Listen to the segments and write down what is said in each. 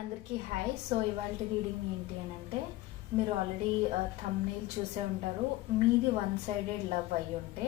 అందరికీ hi. So ఇవాళ reading ఏంటి అని అంటే, మీరు ఆల్రెడీ థంబ్నెయిల్ చూసే ఉంటారు. మీది వన్ సైడెడ్ లవ్ అయ్యి ఉంటే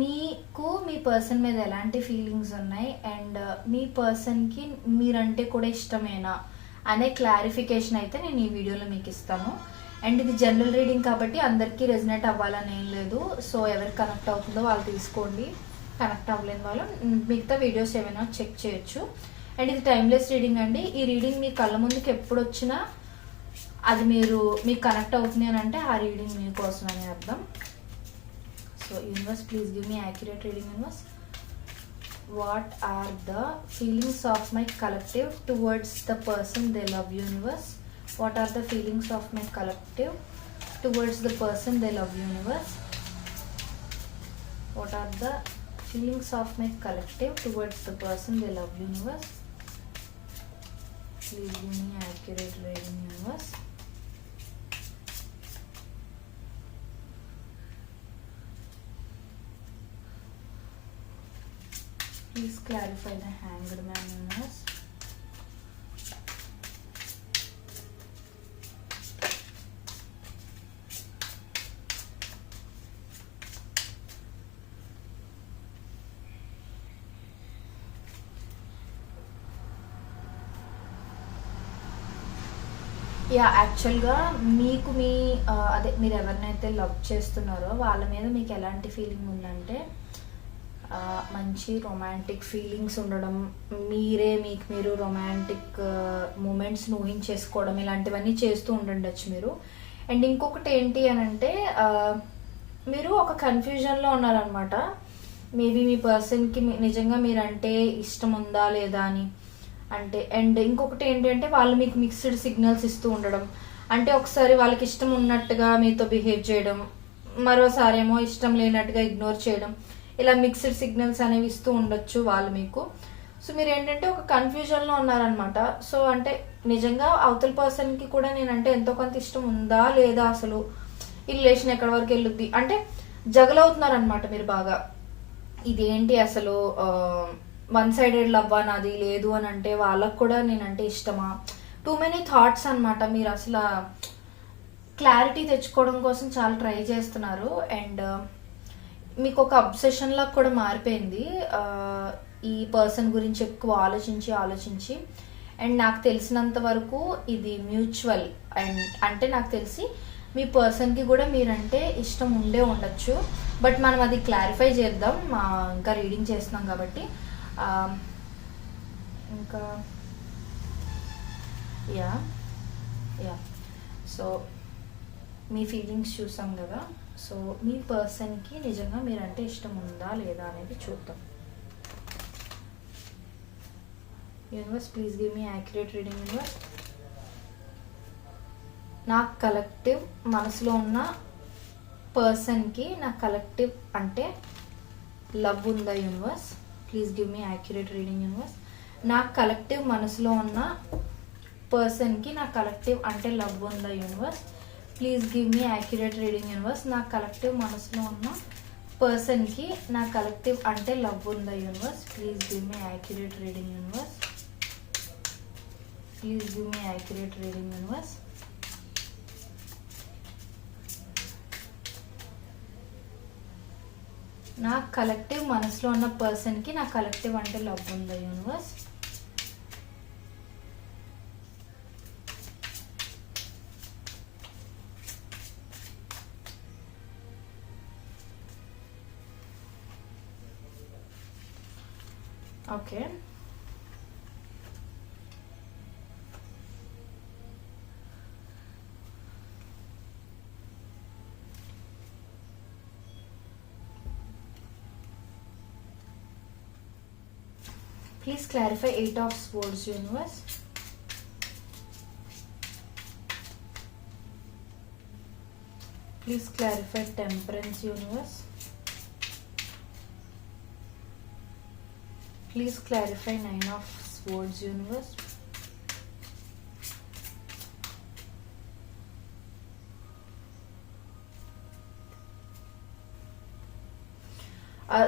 మీకు మీ పర్సన్ మీద ఎలాంటి ఫీలింగ్స్ ఉన్నాయి అండ్ మీ పర్సన్కి మీరంటే కూడా ఇష్టమేనా అనే క్లారిఫికేషన్ అయితే నేను ఈ వీడియోలో మీకు ఇస్తాను. అండ్ ఇది జనరల్ రీడింగ్ కాబట్టి అందరికీ రెజనేట్ అవ్వాలని ఏం లేదు. సో ఎవరికి కనెక్ట్ అవుతుందో వాళ్ళు తీసుకోండి, కనెక్ట్ అవ్వలేని వాళ్ళు మిగతా వీడియోస్ ఏమైనా చెక్ చేయొచ్చు. అండ్ ఇది టైమ్లెస్ రీడింగ్ అండి. ఈ రీడింగ్ మీ కళ్ళ ముందుకు ఎప్పుడు వచ్చినా అది మీకు కనెక్ట్ అవుతుంది అని అంటే ఆ రీడింగ్ మీకోసం అని అర్థం. So universe, please give me accurate reading. Universe, what are the feelings of my collective towards the person they love. Universe, what are the feelings of my collective towards the person they love. Universe, what are the feelings of my collective towards the person they love. Universe, please give me accurate reading. Universe, please clarify the Hanged Man. Universe, యాక్చువల్గా మీకు అదే మీరు ఎవరినైతే love చేస్తున్నారో వాళ్ళ మీద మీకు ఎలాంటి ఫీలింగ్ ఉందంటే, మంచి రొమాంటిక్ ఫీలింగ్స్ ఉండడం, మీరు రొమాంటిక్ మూమెంట్స్ని ఊహించేసుకోవడం, ఇలాంటివన్నీ చేస్తూ ఉండొచ్చు మీరు. అండ్ ఇంకొకటి ఏంటి అని అంటే, మీరు ఒక కన్ఫ్యూజన్లో ఉన్నారనమాట. మేబీ మీ పర్సన్కి నిజంగా మీరంటే ఇష్టం ఉందా లేదా అని అంటే. అండ్ ఇంకొకటి ఏంటంటే, వాళ్ళు మీకు మిక్స్డ్ సిగ్నల్స్ ఇస్తూ ఉండడం. అంటే ఒకసారి వాళ్ళకి ఇష్టం ఉన్నట్టుగా మీతో బిహేవ్ చేయడం, మరోసారి ఏమో ఇష్టం లేనట్టుగా ఇగ్నోర్ చేయడం, ఇలా మిక్స్డ్ సిగ్నల్స్ అనేవి ఇస్తూ ఉండొచ్చు వాళ్ళు మీకు. సో మీరు ఏంటంటే ఒక కన్ఫ్యూజన్లో ఉన్నారనమాట. సో అంటే నిజంగా అవతల పర్సన్కి కూడా నేనంటే ఎంతో కొంత ఇష్టం ఉందా లేదా, అసలు ఈ రిలేషన్ ఎక్కడి వరకు వెళ్ళుద్ది అంటే జగలవుతున్నారనమాట మీరు బాగా. ఇదేంటి అసలు వన్ సైడెడ్ లవ్ నాది లేదు అని అంటే, వాళ్ళకు కూడా నేనంటే ఇష్టమా, టూ మెనీ థాట్స్ అనమాట. మీరు అసలు క్లారిటీ తెచ్చుకోవడం కోసం చాలా ట్రై చేస్తున్నారు. అండ్ మీకు ఒక అబ్సెషన్ లాగా కూడా మారిపోయింది ఈ పర్సన్ గురించి ఎక్కువ ఆలోచించి. అండ్ నాకు తెలిసినంత వరకు ఇది మ్యూచువల్. అండ్ అంటే నాకు తెలిసి మీ పర్సన్కి కూడా మీరంటే ఇష్టం ఉండే ఉండొచ్చు. బట్ మనం అది క్లారిఫై చేద్దాం, ఇంకా రీడింగ్ చేస్తున్నాం కాబట్టి. ఇంకా యా సో మీ ఫీలింగ్స్ చూసాం కదా. సో మీ పర్సన్కి నిజంగా మీరంటే ఇష్టం ఉందా లేదా అనేది చూద్దాం. Universe, please give me accurate reading. Universe, నా కలెక్టివ్ మనసులో ఉన్న పర్సన్కి నా కలెక్టివ్ అంటే లవ్ ఉందా. Universe, please give me accurate reading. Universe, నా కలెక్టివ్ మనసులో ఉన్న పర్సన్కి నా కలెక్టివ్ అంటే లవ్ ఉందా. Universe, please give me accurate reading. Universe, నా కలెక్టివ్ మనసులో ఉన్న పర్సన్కి నా కలెక్టివ్ అంటే లవ్ ఉందా. Universe, please give me accurate reading. Universe, please give me accurate reading. Universe, నా కలెక్టివ్ మనసులో ఉన్న పర్సన్కి నా కలెక్టివ్ అంటే లవ్ ఉందా. Universe, okay. Please clarify Eight of Swords. Universe, please clarify Temperance. Universe, please clarify Nine of Swords. Universe,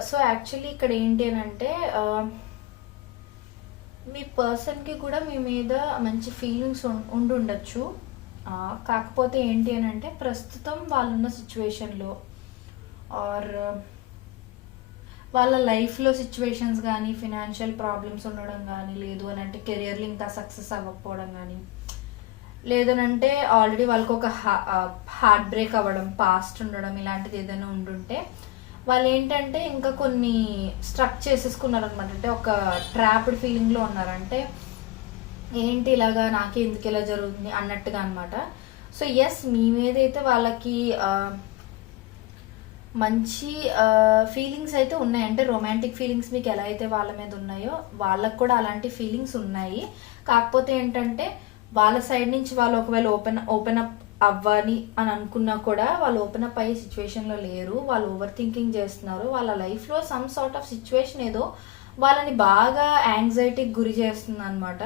so actually ఇక్కడ ఏంటి అని అంటే, మీ పర్సన్కి కూడా మీ మీద మంచి ఫీలింగ్స్ ఉండుండొచ్చు. కాకపోతే ఏంటి అని అంటే ప్రస్తుతం వాళ్ళున్న సిచ్యువేషన్లో ఆర్ వాళ్ళ లైఫ్లో సిచ్యువేషన్స్ కానీ ఫినాన్షియల్ ప్రాబ్లమ్స్ ఉండడం కానీ, లేదు అని అంటే కెరియర్లో ఇంకా సక్సెస్ అవ్వకపోవడం కానీ, లేదనంటే ఆల్రెడీ వాళ్ళకి ఒక హార్ట్ బ్రేక్ అవ్వడం, పాస్ట్ ఉండడం, ఇలాంటిది ఏదైనా ఉండుంటే వాళ్ళు ఏంటంటే ఇంకా కొన్ని స్ట్రక్ చేసేసుకున్నారు అనమాట. అంటే ఒక ట్రాప్డ్ ఫీలింగ్లో ఉన్నారంటే ఏంటి ఇలాగా నాకే ఎందుకు ఇలా జరుగుతుంది అన్నట్టుగా అనమాట. సో ఎస్, మీ మీద అయితే వాళ్ళకి మంచి ఫీలింగ్స్ అయితే ఉన్నాయి. అంటే రొమాంటిక్ ఫీలింగ్స్ మీకు ఎలా అయితే వాళ్ళ మీద ఉన్నాయో వాళ్ళకు కూడా అలాంటి ఫీలింగ్స్ ఉన్నాయి. కాకపోతే ఏంటంటే వాళ్ళ సైడ్ నుంచి వాళ్ళు ఒకవేళ ఓపెన్ అప్ అవ్వాలి అని అనుకున్నా కూడా వాళ్ళు ఓపెన్ అప్ అయ్యే సిచ్యువేషన్లో లేరు. వాళ్ళు ఓవర్ థింకింగ్ చేస్తున్నారు. వాళ్ళ లైఫ్లో సమ్ సార్ట్ ఆఫ్ సిచ్యువేషన్ ఏదో వాళ్ళని బాగా యాంగ్జైటీకి గురి చేస్తుంది అనమాట.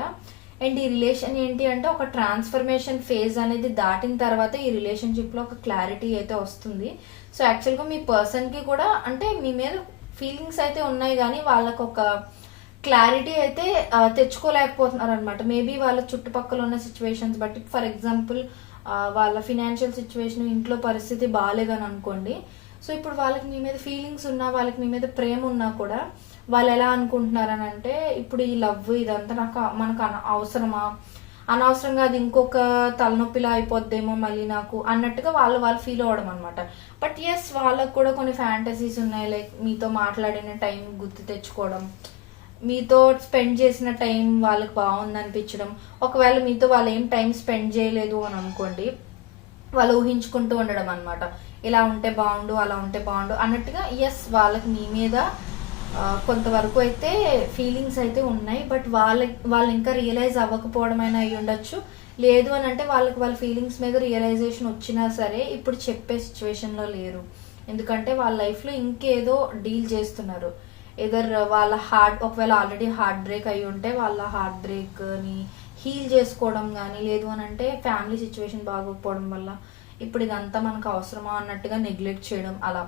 అండ్ ఈ రిలేషన్ ఏంటి అంటే ఒక ట్రాన్స్ఫర్మేషన్ ఫేజ్ అనేది దాటిన తర్వాత ఈ రిలేషన్షిప్లో ఒక క్లారిటీ అయితే వస్తుంది. సో యాక్చువల్గా మీ పర్సన్కి కూడా అంటే మీ మీద ఫీలింగ్స్ అయితే ఉన్నాయి కానీ వాళ్ళకు ఒక క్లారిటీ అయితే తెచ్చుకోలేకపోతున్నారు అనమాట. మేబీ వాళ్ళ చుట్టుపక్కల ఉన్న సిచ్యువేషన్స్ బట్టి, ఫర్ ఎగ్జాంపుల్ వాళ్ళ ఫినాన్షియల్ సిచ్యువేషన్, ఇంట్లో పరిస్థితి బాగాలేదని అనుకోండి. సో ఇప్పుడు వాళ్ళకి మీ మీద ఫీలింగ్స్ ఉన్నా, వాళ్ళకి మీ మీద ప్రేమ ఉన్నా కూడా వాళ్ళు ఎలా అనుకుంటున్నారని అంటే ఇప్పుడు ఈ లవ్ ఇదంతా మనకు అవసరమా, అనవసరంగా అది ఇంకొక తలనొప్పిలా అయిపోద్దేమో మళ్ళీ నాకు అన్నట్టుగా వాళ్ళు ఫీల్ అవ్వడం అనమాట. బట్ ఎస్, వాళ్ళకు కూడా కొన్ని ఫ్యాంటసీస్ ఉన్నాయి. లైక్ మీతో మాట్లాడిన టైం గుర్తు తెచ్చుకోవడం, మీతో స్పెండ్ చేసిన టైం వాళ్ళకి బాగుంది అనిపించడం. ఒకవేళ మీతో వాళ్ళు ఏం టైం స్పెండ్ చేయలేదు అని అనుకోండి, వాళ్ళు ఊహించుకుంటూ ఉండడం అనమాట. ఇలా ఉంటే బాగుండు, అలా ఉంటే బాగుండు అన్నట్టుగా. ఎస్, వాళ్ళకి మీ మీద కొంతవరకు అయితే ఫీలింగ్స్ అయితే ఉన్నాయి. బట్ వాళ్ళు ఇంకా రియలైజ్ అవ్వకపోవడం అయినా అయ్యి ఉండొచ్చు. లేదు అని అంటే వాళ్ళ ఫీలింగ్స్ మీద రియలైజేషన్ వచ్చినా సరే ఇప్పుడు చెప్పే సిచ్యువేషన్లో లేరు. ఎందుకంటే వాళ్ళ లైఫ్లో ఇంకేదో డీల్ చేస్తున్నారు. ఎదర్ వాళ్ళ ఒకవేళ ఆల్రెడీ హార్ట్ బ్రేక్ అయి ఉంటే వాళ్ళ హార్ట్ బ్రేక్ని హీల్ చేసుకోవడం కానీ, లేదు అని అంటే ఫ్యామిలీ సిచ్యువేషన్ బాగోకపోవడం వల్ల ఇప్పుడు ఇదంతా మనకు అవసరమా అన్నట్టుగా నెగ్లెక్ట్ చేయడం అలా.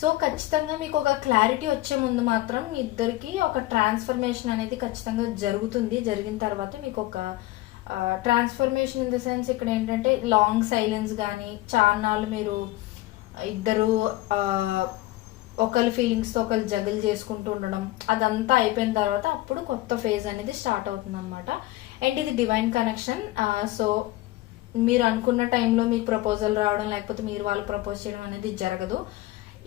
సో ఖచ్చితంగా మీకు ఒక క్లారిటీ వచ్చే ముందు మాత్రం మీ ఇద్దరికి ఒక ట్రాన్స్ఫర్మేషన్ అనేది ఖచ్చితంగా జరుగుతుంది. జరిగిన తర్వాత మీకు ఒక ట్రాన్స్ఫర్మేషన్ ఇన్ ద సెన్స్ ఇక్కడ ఏంటంటే లాంగ్ సైలెన్స్ కానీ, చాన్నాళ్ళు మీరు ఇద్దరు ఒకరి ఫీలింగ్స్తో ఒకరు జగల్ చేసుకుంటూ ఉండడం, అదంతా అయిపోయిన తర్వాత అప్పుడు కొత్త ఫేజ్ అనేది స్టార్ట్ అవుతుంది అనమాట. అండ్ ఇది డివైన్ కనెక్షన్. సో మీరు అనుకున్న టైంలో మీకు ప్రపోజల్ రావడం, లేకపోతే మీరు వాళ్ళు ప్రపోజ్ చేయడం అనేది జరగదు.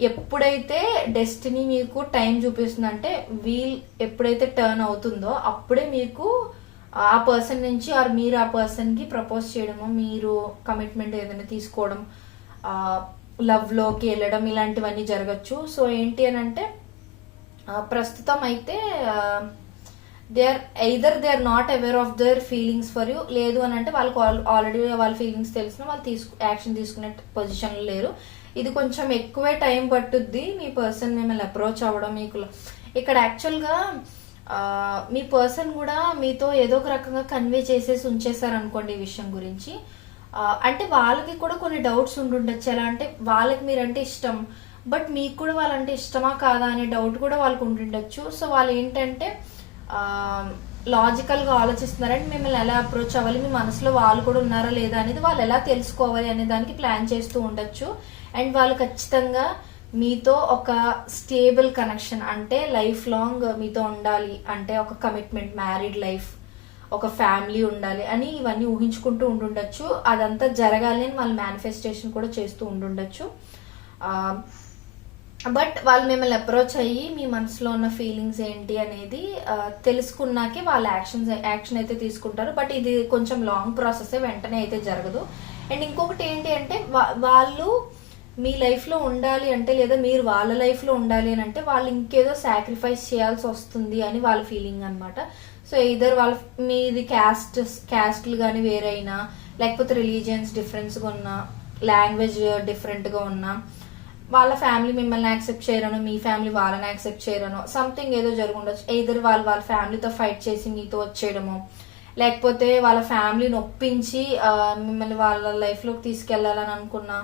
ఎప్పుడైతే డెస్టినీ మీకు టైం చూపిస్తుందంటే వీల్ ఎప్పుడైతే టర్న్ అవుతుందో అప్పుడే మీకు ఆ పర్సన్ నుంచి ఆర్ మీరు ఆ పర్సన్కి ప్రపోజ్ చేయడము, మీరు కమిట్మెంట్ ఏదైనా తీసుకోవడం, లవ్లోకి వెళ్ళడం ఇలాంటివన్నీ జరగచ్చు. సో ఏంటి అని అంటే ప్రస్తుతం అయితే they are not aware of their feelings for you. లేదు అని అంటే వాళ్ళకి ఆల్రెడీ వాళ్ళ ఫీలింగ్స్ తెలిసిన వాళ్ళు యాక్షన్ తీసుకునే పొజిషన్లో లేరు. ఇది కొంచెం ఎక్కువే టైం పట్టుద్ది మీ పర్సన్ మిమ్మల్ని అప్రోచ్ అవ్వడం. మీకు ఇక్కడ యాక్చువల్గా మీ పర్సన్ కూడా మీతో ఏదో ఒక రకంగా కన్వే చేసేసి ఉంచేసారనుకోండి ఈ విషయం గురించి. అంటే వాళ్ళకి కూడా కొన్ని డౌట్స్ ఉంటుండొచ్చు. ఎలా అంటే వాళ్ళకి మీరంటే ఇష్టం, బట్ మీకు కూడా వాళ్ళంటే ఇష్టమా కాదా అనే డౌట్ కూడా వాళ్ళకు ఉంటుండొచ్చు. సో వాళ్ళు ఏంటంటే లాజికల్గా ఆలోచిస్తున్నారంటే మిమ్మల్ని ఎలా అప్రోచ్ అవ్వాలి, మీ మనసులో వాళ్ళు కూడా ఉన్నారా లేదా అనేది వాళ్ళు ఎలా తెలుసుకోవాలి అనే దానికి ప్లాన్ చేస్తూ ఉండొచ్చు. అండ్ వాళ్ళు ఖచ్చితంగా మీతో ఒక స్టేబుల్ కనెక్షన్, అంటే లైఫ్ లాంగ్ మీతో ఉండాలి, అంటే ఒక కమిట్మెంట్, మ్యారీడ్ లైఫ్, ఒక ఫ్యామిలీ ఉండాలి అని ఇవన్నీ ఊహించుకుంటూ ఉండుండొచ్చు. అదంతా జరగాలి అని వాళ్ళు మేనిఫెస్టేషన్ కూడా చేస్తూ ఉండుండొచ్చు. బట్ వాళ్ళు మిమ్మల్ని అప్రోచ్ అయ్యి మీ మనసులో ఉన్న ఫీలింగ్స్ ఏంటి అనేది తెలుసుకున్నాకే వాళ్ళు యాక్షన్ అయితే తీసుకుంటారు. బట్ ఇది కొంచెం లాంగ్ ప్రాసెస్, వెంటనే అయితే జరగదు. అండ్ ఇంకొకటి ఏంటి అంటే వాళ్ళు మీ లైఫ్లో ఉండాలి అంటే, లేదా మీరు వాళ్ళ లైఫ్లో ఉండాలి అని అంటే వాళ్ళు ఇంకేదో సాక్రిఫైస్ చేయాల్సి వస్తుంది అని వాళ్ళ ఫీలింగ్ అనమాట. సో ఇద్దరు వాళ్ళ మీది క్యాస్ట్లు కానీ వేరైనా, లేకపోతే రిలీజియన్స్ డిఫరెన్స్గా ఉన్నా, లాంగ్వేజ్ డిఫరెంట్గా ఉన్నా, వాళ్ళ ఫ్యామిలీ మిమ్మల్ని యాక్సెప్ట్ చేయరను, మీ ఫ్యామిలీ వాళ్ళని యాక్సెప్ట్ చేయరను, సంథింగ్ ఏదో జరుగుండొచ్చు. ఇద్దరు వాళ్ళ ఫ్యామిలీతో ఫైట్ చేసి మీతో వచ్చేయడము, లేకపోతే వాళ్ళ ఫ్యామిలీని ఒప్పించి మిమ్మల్ని వాళ్ళ లైఫ్లోకి తీసుకెళ్లాలని అనుకున్నా,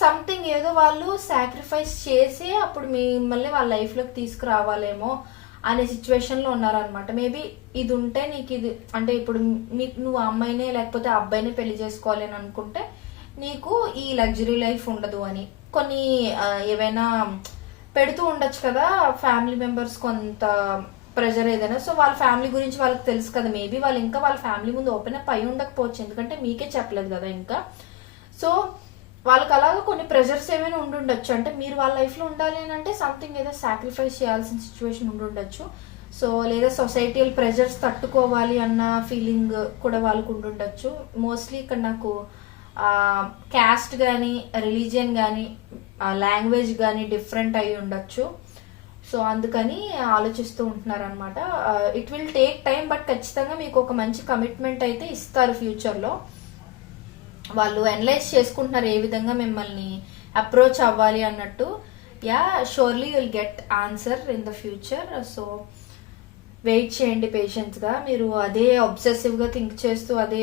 సంథింగ్ ఏదో వాళ్ళు సాక్రిఫైస్ చేసి అప్పుడు మిమ్మల్ని వాళ్ళ లైఫ్లోకి తీసుకురావాలేమో అనే సిచ్యువేషన్లో ఉన్నారనమాట. మేబీ ఇది ఉంటే నీకు ఇది అంటే ఇప్పుడు నీకు నువ్వు ఆ అమ్మాయినే లేకపోతే ఆ అబ్బాయినే పెళ్లి చేసుకోవాలి అని అనుకుంటే నీకు ఈ లగ్జరీ లైఫ్ ఉండదు అని కొన్ని ఏవైనా పెడుతూ ఉండొచ్చు కదా ఫ్యామిలీ మెంబర్స్ కొంత ప్రెజర్ ఏదైనా. సో వాళ్ళ ఫ్యామిలీ గురించి వాళ్ళకి తెలుసు కదా, మేబీ వాళ్ళు ఇంకా వాళ్ళ ఫ్యామిలీ ముందు ఓపెన్ అప్ అయి ఉండకపోవచ్చు, ఎందుకంటే మీకే చెప్పలేదు కదా ఇంకా. సో వాళ్ళకి అలాగా కొన్ని ప్రెజర్స్ ఏమైనా ఉండుండొచ్చు, అంటే మీరు వాళ్ళ లైఫ్లో ఉండాలి అని అంటే సంథింగ్ ఏదో సాక్రిఫైస్ చేయాల్సిన సిచ్యువేషన్ ఉండుండొచ్చు. సో లేదా సొసైటీయల్ ప్రెజర్స్ తట్టుకోవాలి అన్న ఫీలింగ్ కూడా వాళ్ళకు ఉండుండొచ్చు. మోస్ట్లీ ఇక్కడ నాకు క్యాస్ట్ కానీ రిలీజియన్ కానీ లాంగ్వేజ్ కానీ డిఫరెంట్ అయి ఉండొచ్చు. సో అందుకని ఆలోచిస్తూ ఉంటున్నారు అనమాట. It will take time, but ఖచ్చితంగా మీకు ఒక మంచి కమిట్మెంట్ అయితే ఇస్తారు ఫ్యూచర్లో. వాళ్ళు అనలైజ్ చేసుకుంటున్నారు ఏ విధంగా మిమ్మల్ని అప్రోచ్ అవ్వాలి అన్నట్టు. Yeah, surely you'll get answer in the future. So wait చేయండి పేషెన్స్గా. మీరు అదే అబ్సెసివ్గా థింక్ చేస్తూ అదే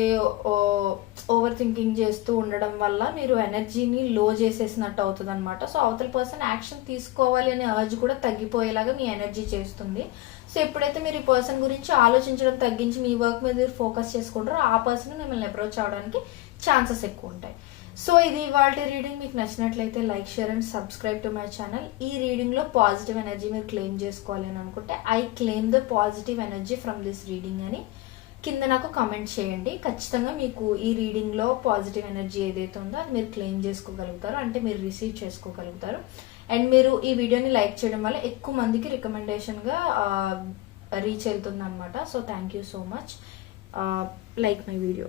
ఓవర్ థింకింగ్ చేస్తూ ఉండడం వల్ల మీరు ఎనర్జీని లో చేసేసినట్టు అవుతుంది అనమాట. సో అవతల పర్సన్ యాక్షన్ తీసుకోవాలి అనే అర్జ్ కూడా తగ్గిపోయేలాగా మీ ఎనర్జీ చేస్తుంది. సో ఎప్పుడైతే మీరు ఈ పర్సన్ గురించి ఆలోచించడం తగ్గించి మీ వర్క్ మీద మీరు ఫోకస్ చేసుకుంటారో ఆ పర్సన్ మిమ్మల్ని అప్రోచ్ అవడానికి ఛాన్సెస్ ఎక్కువ ఉంటాయి. సో ఇది ఇవాళ రీడింగ్. మీకు నచ్చినట్లయితే like, share and subscribe to my channel. ఈ రీడింగ్లో పాజిటివ్ ఎనర్జీ మీరు క్లెయిమ్ చేసుకోవాలి అని అనుకుంటే I claim the positive energy from this reading అని కింద నాకు కామెంట్ చేయండి. ఖచ్చితంగా మీకు ఈ రీడింగ్లో పాజిటివ్ ఎనర్జీ ఏదైతే ఉందో అది మీరు క్లెయిమ్ చేసుకోగలుగుతారు, అంటే మీరు రిసీవ్ చేసుకోగలుగుతారు. అండ్ మీరు ఈ వీడియోని లైక్ చేయడం వల్ల ఎక్కువ మందికి రికమెండేషన్గా రీచ్ వెళ్తుంది అనమాట. So thank you so much. Like my video.